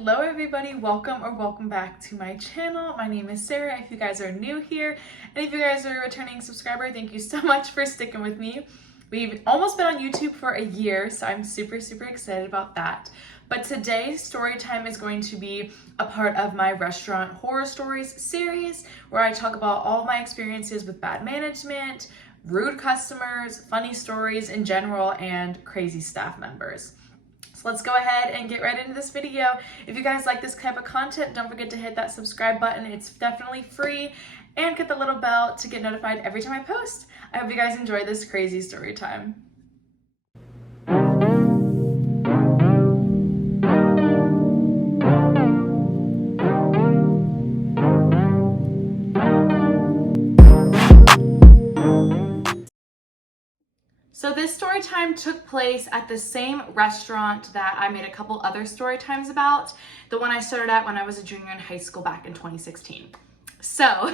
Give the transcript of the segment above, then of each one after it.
Hello everybody, welcome back to my channel. My name is Sarah if you guys are new here, and if you guys are a returning subscriber, thank you so much for sticking with me. We've almost been on YouTube for a year, so I'm super excited about that. But today's story time is going to be a part of my restaurant horror stories series where I talk about all of my experiences with bad management, rude customers, funny stories in general, and crazy staff members. So let's go ahead and get right into this video. If you guys like this type of content, don't forget to hit that subscribe button. It's definitely free, and get the little bell to get notified every time I post. I hope you guys enjoy this crazy story time. So this story time took place at the same restaurant that I made a couple other story times about, the one I started at when I was a junior in high school back in 2016. So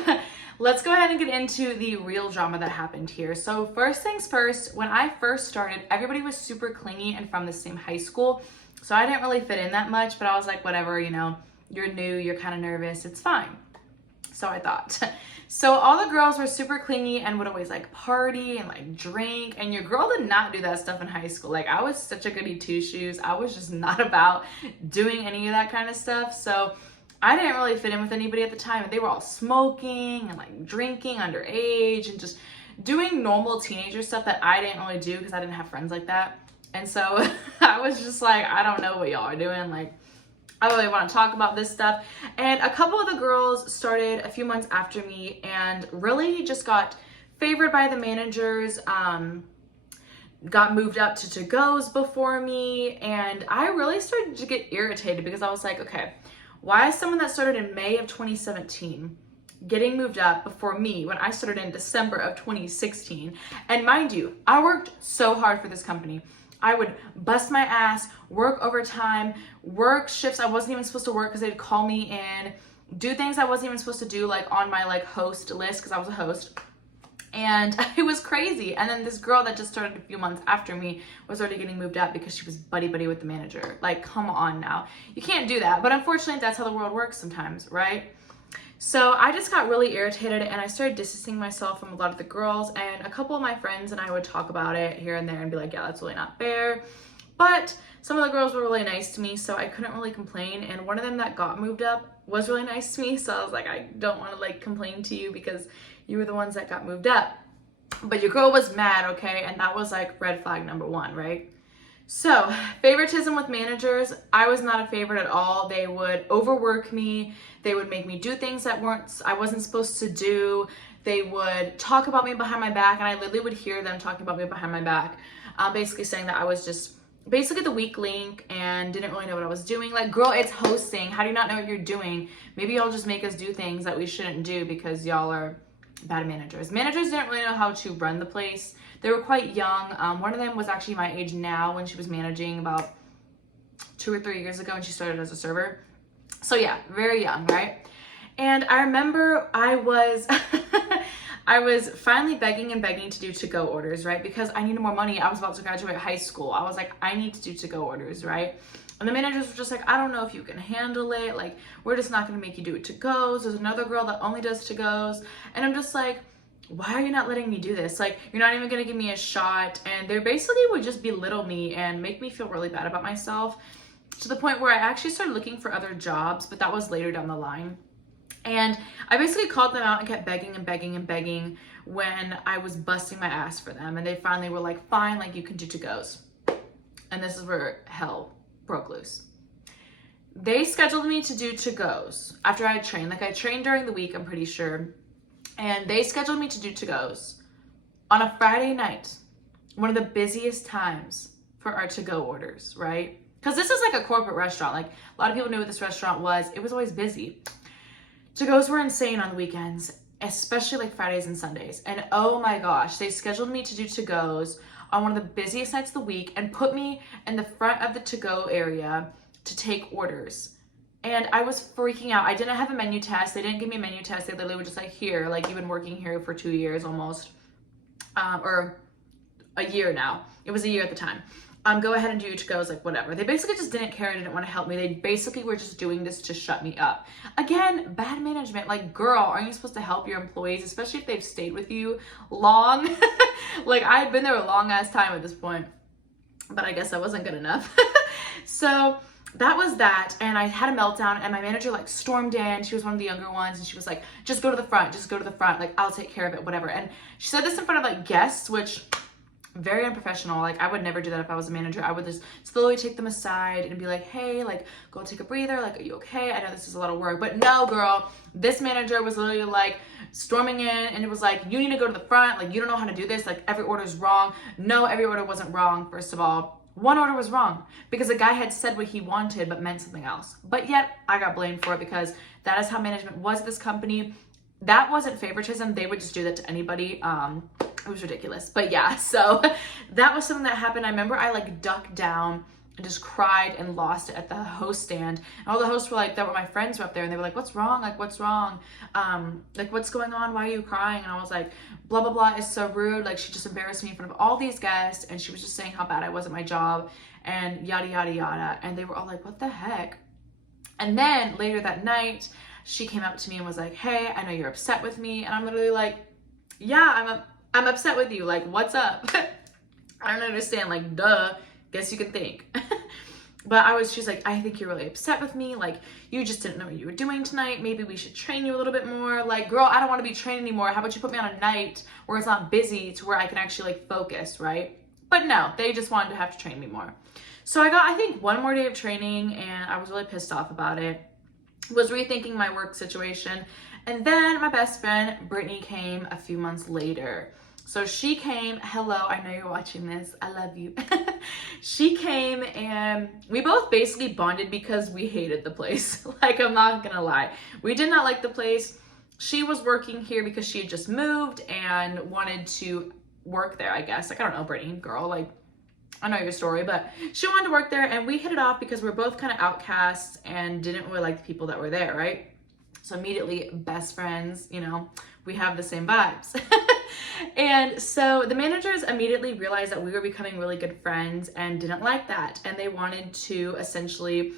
let's go ahead and get into the real drama that happened here. So first things first, when I first started, everybody was super clingy and from the same high school. So I didn't really fit in that much, but I was like, whatever, you know, you're new, you're kind of nervous, it's fine. So I thought. So all the girls were super clingy and would always like party and like drink, and your girl did not do that stuff in high school. Like I was such a goody two-shoes. I was just not about doing any of that kind of stuff. So I didn't really fit in with anybody at the time. They were all smoking and like drinking underage and just doing normal teenager stuff that I didn't really do because I didn't have friends like that. And so I was just like, I don't know what y'all are doing. Like, I don't really want to talk about this stuff. And a couple of the girls started a few months after me and really just got favored by the managers, got moved up to to-goes before me. And I really started to get irritated because I was like, okay, why is someone that started in May of 2017 getting moved up before me when I started in December of 2016? And mind you, I worked so hard for this company. I would bust my ass, work overtime, work shifts I wasn't even supposed to work because they'd call me in, do things I wasn't even supposed to do, like on my like host list because I was a host. And it was crazy. And then this girl that just started a few months after me was already getting moved up because she was buddy with the manager. Like, come on now. You can't do that. But unfortunately, that's how the world works sometimes, right? So I just got really irritated and I started distancing myself from a lot of the girls, and a couple of my friends and I would talk about it here and there and be like, yeah, that's really not fair. But some of the girls were really nice to me, so I couldn't really complain. And one of them that got moved up was really nice to me. So I was like, I don't want to like complain to you because you were the ones that got moved up. But your girl was mad, okay? And that was like red flag number one, right? So, favoritism with managers, I was not a favorite at all. They would overwork me. They would make me do things that I wasn't supposed to do. They would talk about me behind my back, and I literally would hear them talking about me behind my back, basically saying that I was just basically the weak link and didn't really know what I was doing. Like, girl, it's hosting. How do you not know what you're doing? Maybe y'all just make us do things that we shouldn't do because y'all are bad managers. Managers didn't really know how to run the place. They were quite young. One of them was actually my age now when she was managing about 2 or 3 years ago, and she started as a server. So yeah, very young, right? And I remember I was I was finally begging to do to-go orders, right? Because I needed more money. I was about to graduate high school. I was like, I need to do to-go orders, right? And the managers were just like, I don't know if you can handle it. Like, we're just not going to make you do it to-goes. There's another girl that only does to-goes. And I'm just like, why are you not letting me do this? Like, you're not even going to give me a shot. And they basically would just belittle me and make me feel really bad about myself, to the point where I actually started looking for other jobs, but that was later down the line. And I basically called them out and kept begging when I was busting my ass for them. And they finally were like, fine, like you can do to-goes. And this is where hell broke loose. They scheduled me to do to-goes after I had trained. Like, I trained during the week, I'm pretty sure. And they scheduled me to do to-goes on a Friday night, one of the busiest times for our to-go orders, right? Because this is like a corporate restaurant. Like, a lot of people knew what this restaurant was. It was always busy. To-goes were insane on the weekends, especially like Fridays and Sundays. And oh my gosh, they scheduled me to do to-goes on one of the busiest nights of the week and put me in the front of the to-go area to take orders. And I was freaking out. I didn't have a menu test. They didn't give me a menu test. They literally were just like, here, like, you've been working here for 2 years almost, or a year now. It was a year at the time. go ahead and do your to-goes, like whatever. They basically just didn't care and didn't want to help me. They basically were just doing this to shut me up. Again, bad management. Like, girl, aren't you supposed to help your employees, especially if they've stayed with you long? Like, I had been there a long ass time at this point, but I guess that wasn't good enough. So that was that, and I had a meltdown, and my manager like stormed in. She was one of the younger ones, and she was like, just go to the front, just go to the front, like I'll take care of it, whatever. And she said this in front of like guests, which very unprofessional. Like, I would never do that if I was a manager. I would just slowly take them aside and be like, hey, like, go take a breather. Like, are you okay? I know this is a lot of work, but no, girl, this manager was literally like storming in, and it was like, you need to go to the front. Like, you don't know how to do this. Like, every order's wrong. No, every order wasn't wrong. First of all, one order was wrong because a guy had said what he wanted, but meant something else. But yet I got blamed for it because that is how management was at this company. That wasn't favoritism. They would just do that to anybody. It was ridiculous. But yeah, so that was something that happened. I remember I like ducked down and just cried and lost it at the host stand. And all the hosts were like, that were my friends were up there, and they were like, what's wrong? Like, what's wrong? Like, what's going on? Why are you crying? And I was like, blah, blah, blah, is so rude. Like, she just embarrassed me in front of all these guests, and she was just saying how bad I was at my job and yada, yada, yada. And they were all like, what the heck? And then later that night, she came up to me and was like, hey, I know you're upset with me. And I'm literally like, yeah, I'm upset with you. Like, what's up? I don't understand. Like, duh, guess you can think. But she's like, I think you're really upset with me. Like, you just didn't know what you were doing tonight. Maybe we should train you a little bit more. Like, girl, I don't want to be trained anymore. How about you put me on a night where it's not busy to where I can actually like focus, right? But no, they just wanted to have to train me more. So I got, I think, one more day of training, and I was really pissed off about it. Was rethinking my work situation. And then my best friend, Brittany, came a few months later. So she came, hello, I know you're watching this, I love you. She came, and we both basically bonded because we hated the place. Like, I'm not gonna lie. We did not like the place. She was working here because she had just moved and wanted to work there, I guess. Like, I don't know, Brittany, girl, like, I know your story, but she wanted to work there, and we hit it off because we're both kind of outcasts and didn't really like the people that were there, right? So immediately, best friends, you know, we have the same vibes. And so the managers immediately realized that we were becoming really good friends and didn't like that. And they wanted to essentially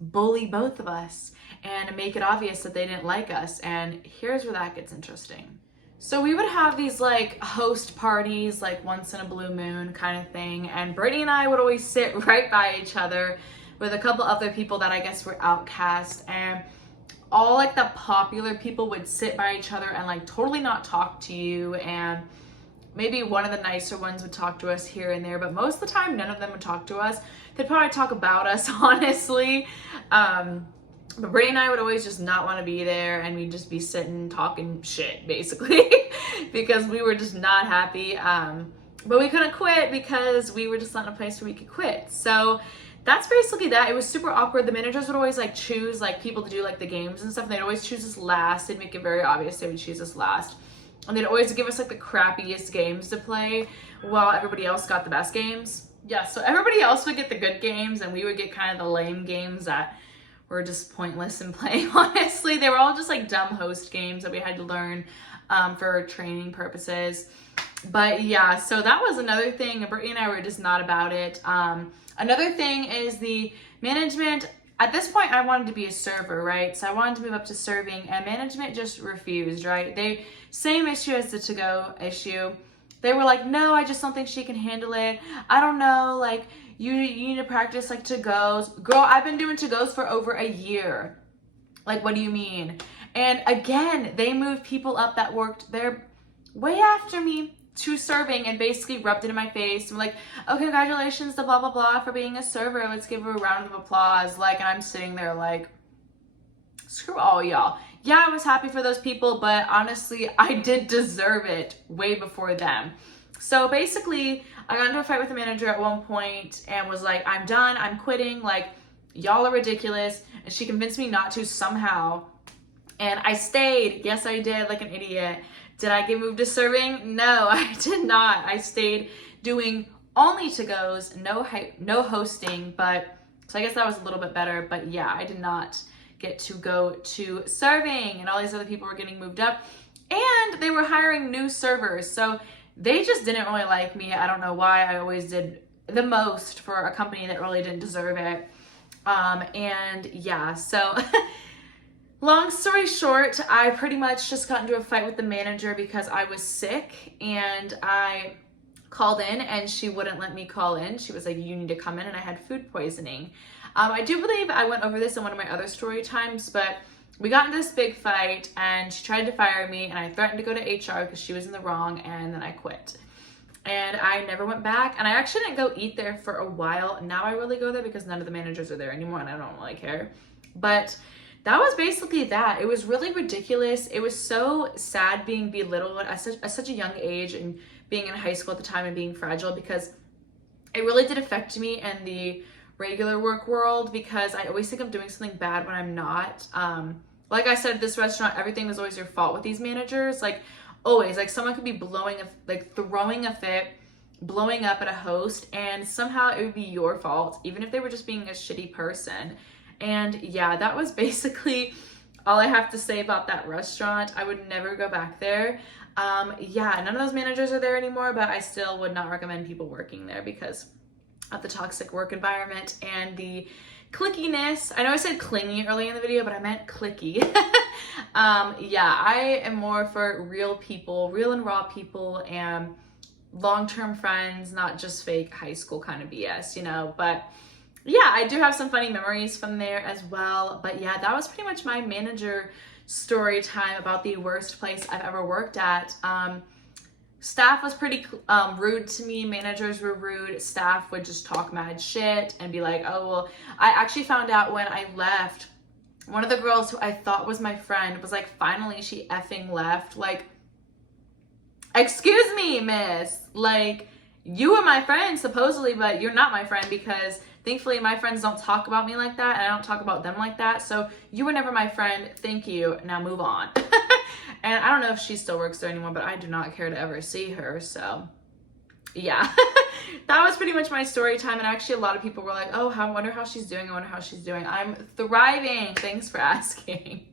bully both of us and make it obvious that they didn't like us. And here's where that gets interesting. So we would have these like host parties, like once in a blue moon kind of thing. And Brittany and I would always sit right by each other with a couple other people that I guess were outcast. And all like the popular people would sit by each other and like totally not talk to you. And maybe one of the nicer ones would talk to us here and there, but most of the time, none of them would talk to us. They'd probably talk about us, honestly. But Brittany and I would always just not want to be there, and we'd just be sitting talking shit, basically, because we were just not happy. But we couldn't quit because we were just not in a place where we could quit. So that's basically that. It was super awkward. The managers would always like choose like people to do like the games and stuff. And they'd always choose us last. They'd make it very obvious they would choose us last. And they'd always give us like the crappiest games to play while everybody else got the best games. Yeah, so everybody else would get the good games, and we would get kind of the lame games that were just pointless in playing, honestly. They were all just like dumb host games that we had to learn for training purposes. But yeah, so that was another thing. Brittany and I were just not about it. Another thing is the management. At this point, I wanted to be a server, right? So I wanted to move up to serving, and management just refused, right? Same issue as the to-go issue. They were like, no, I just don't think she can handle it. I don't know, like, you need to practice like to-goes. Girl, I've been doing to-goes for over a year. Like, what do you mean? And again, they moved people up that worked there way after me to serving and basically rubbed it in my face and were like, oh, congratulations to blah, blah, blah for being a server. Let's give her a round of applause. Like, and I'm sitting there like, screw all y'all. Yeah, I was happy for those people, but honestly, I did deserve it way before them. So basically, I got into a fight with the manager at one point and was like, I'm done, I'm quitting, like, y'all are ridiculous. And she convinced me not to somehow. And I stayed. Yes, I did, like an idiot. Did I get moved to serving? No, I did not. I stayed doing only to-goes, no hosting, but, so I guess that was a little bit better, but yeah, I did not get to go to serving, and all these other people were getting moved up, and they were hiring new servers, so they just didn't really like me. I don't know why. I always did the most for a company that really didn't deserve it. And yeah, so long story short, I pretty much just got into a fight with the manager because I was sick, and I called in and she wouldn't let me call in. She was like, you need to come in, and I had food poisoning. I do believe I went over this in one of my other story times, but we got into this big fight and she tried to fire me, and I threatened to go to HR because she was in the wrong, and then I quit. And I never went back, and I actually didn't go eat there for a while. Now I really go there because none of the managers are there anymore, and I don't really care. But that was basically that. It was really ridiculous. It was so sad being belittled at such a young age, and being in high school at the time and being fragile, because it really did affect me in the regular work world, because I always think I'm doing something bad when I'm not. Like I said, this restaurant, everything was always your fault with these managers. Like, always, like someone could be throwing a fit, blowing up at a host, and somehow it would be your fault, even if they were just being a shitty person. And yeah, that was basically all I have to say about that restaurant. I would never go back there. Yeah, none of those managers are there anymore, but I still would not recommend people working there because of the toxic work environment and the clickiness. I know I said clingy earlier in the video, but I meant clicky. Yeah, I am more for real people, real and raw people, and long-term friends, not just fake high school kind of BS, you know. But yeah, I do have some funny memories from there as well. But yeah, that was pretty much my manager story time about the worst place I've ever worked at. Staff was pretty rude to me. Managers were rude. Staff would just talk mad shit and be like, oh, well, I actually found out when I left, one of the girls who I thought was my friend was like, finally, she effing left. Like, excuse me, miss. Like, you were my friend, supposedly, but you're not my friend, because thankfully my friends don't talk about me like that, and I don't talk about them like that. So you were never my friend. Thank you. Now move on. And I don't know if she still works there anymore, but I do not care to ever see her. So yeah, that was pretty much my story time. And actually a lot of people were like, oh, I wonder how she's doing. I wonder how she's doing. I'm thriving. Thanks for asking.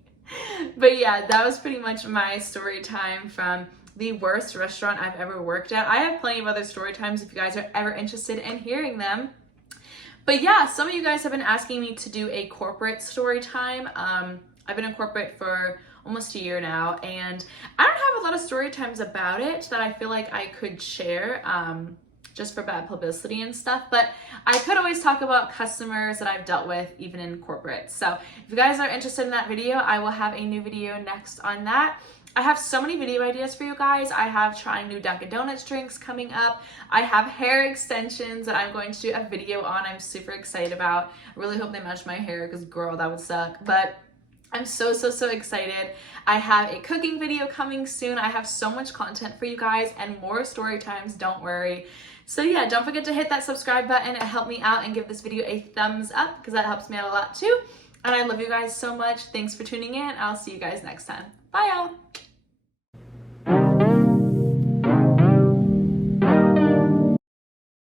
But yeah, that was pretty much my story time from the worst restaurant I've ever worked at. I have plenty of other story times if you guys are ever interested in hearing them. But yeah, some of you guys have been asking me to do a corporate story time. I've been in corporate for almost a year now, and I don't have a lot of story times about it that I feel like I could share, just for bad publicity and stuff, but I could always talk about customers that I've dealt with even in corporate. So if you guys are interested in that video, I will have a new video next on that. I have so many video ideas for you guys. I have trying new Dunkin' Donuts drinks coming up. I have hair extensions that I'm going to do a video on. I'm super excited about. I really hope they match my hair, because girl, that would suck. But I'm so excited. I have a cooking video coming soon. I have so much content for you guys and more story times, don't worry. So yeah, don't forget to hit that subscribe button and help me out and give this video a thumbs up, because that helps me out a lot too. And I love you guys so much. Thanks for tuning in. I'll see you guys next time. Bye y'all.